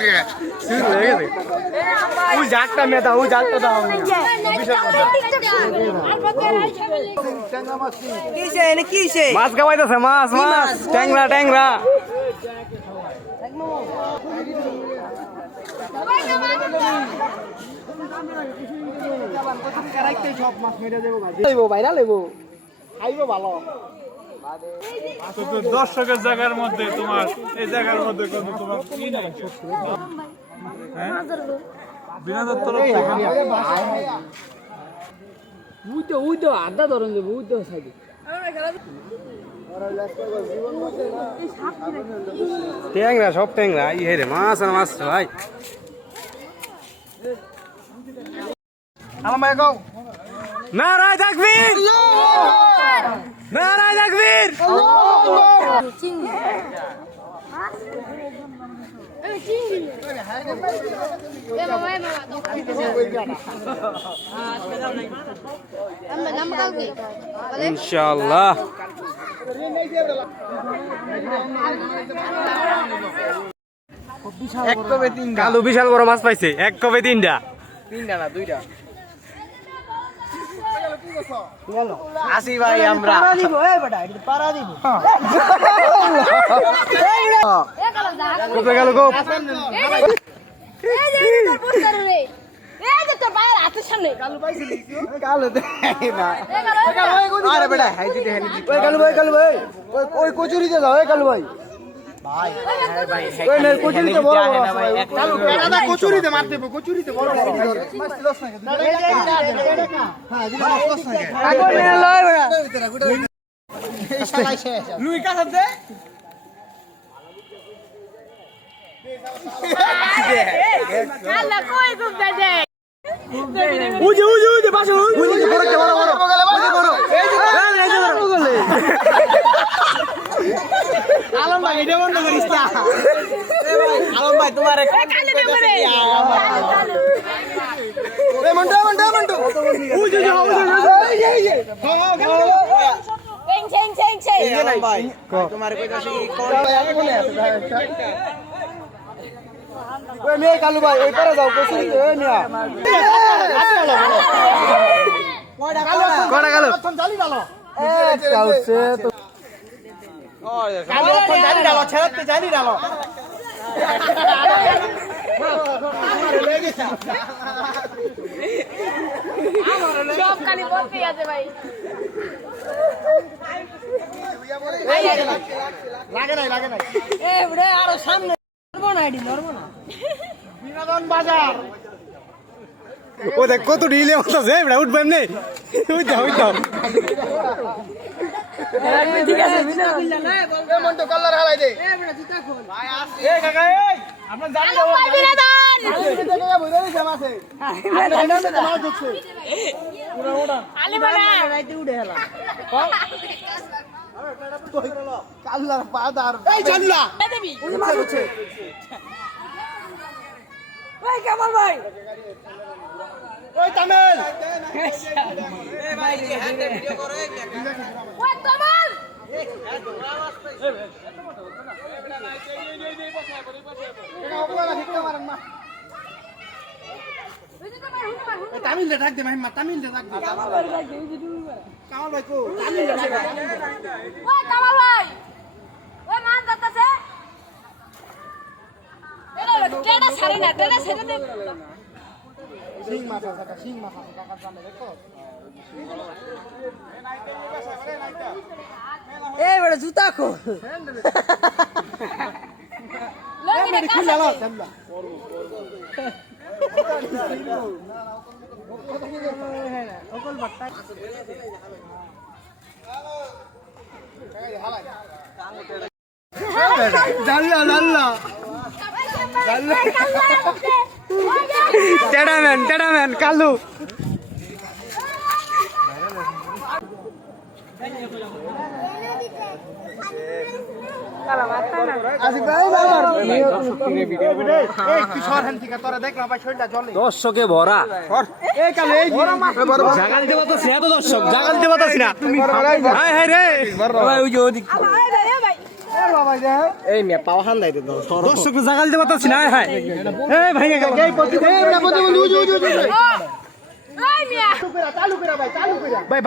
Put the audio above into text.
লাগে ওই জাতটা মেটা ওই জাতটা দাও মাছ খাওয়াইতেছে মাছ মাছ ট্যাংরা ট্যাংরা দর্শকের জায়গার মধ্যে তোমার এই জায়গার মধ্যে তোমার বিনোদন তরফ থেকে আড্ডা ধরন দেবো সাইডে ট্যাংরা সব ট্যাংরা ই হে রে মাছ আর মাছ ভাই নারায় তাকবীর নারায় তাকবীর ইনশাআল্লাহ এক কবে তিনটা কালু বিশাল বড় মাছ পাইছে এক কবে তিনটা না দুইটা আসি ভাই আমরা কোথায় গেল গো কচুরিতে যাও কালু ভাই কচুরিতে মার দেবো কচুরিতে বড় লুই কাছে উজে উজে উজে পাশে উজে বড় বড় বড় আলম ভাই ভিডিও বন্ধ করিস না আলম ভাই তোমার এ মন্টু মন্টু মন্টু উজে উজে উজে চেং চেং চেং চেং আলম ভাই তোমার কইতাছি কোন ভাই আগে বলে আছে ওই মেয়ে কালু ভাই ওই পারে যাও কসুরি ওই মিয়া কোড়া গেল জালি ডালো এ চালছে তো কালু জালি ডালো ছেড়তে জালি ডালো সব কালি বলতে আছে ভাই লাগে নাই এ বড় আরো সামনে বিনোদন বাজার ও দেখ কত ঢিলে উঠছে এবড়া উঠবেন নে উঠাও ঠিক আছে এ মন্টু কলার হালাই দে এ বড় জুতা খোল ভাই আসে এ কাকা এই আপনার জানি দাও বিনোদন বইরে জামাছে আপনার মাল ঢুকছে পুরো ওড়া আলি বানা রাইতে উড়ে হেলা কাল্লার পাদার এই জানলা দেবি উনি মাছ হচ্ছে ওই কামাল ভাই ওই তামিল এ ভাই যে হাতে ভিডিও করো ওই কামাল তামিল দে ডাক দে মাহিমা তামিল দে ডাক দে কামাল ভাই ডাক দে কামাল ভাই কো তামিল দে ডাক দে ওই কামাল ভাই ওই মান দত্তছে টেডা ছাড়ে না টেডা ছেড়ে দে সিং মাছ আছে কাকা জানে দেখো এই বড় জুতা কো লঙ্গি খুলে লাও জানলা ওকল বাট্টা জানলা টেডাম্যান কালু দর্শকে ভরা জাগা দিতে পারতো সে তো দর্শক জাগা দিতে পারতাস না এই মিয়া পাওয়া খান দাইতে দাও দর্শক জাগাল দেবো তো না হ্যাঁ এই ভাই প্রতিবন্ধী চালু করে ভাই চালু করে ভাই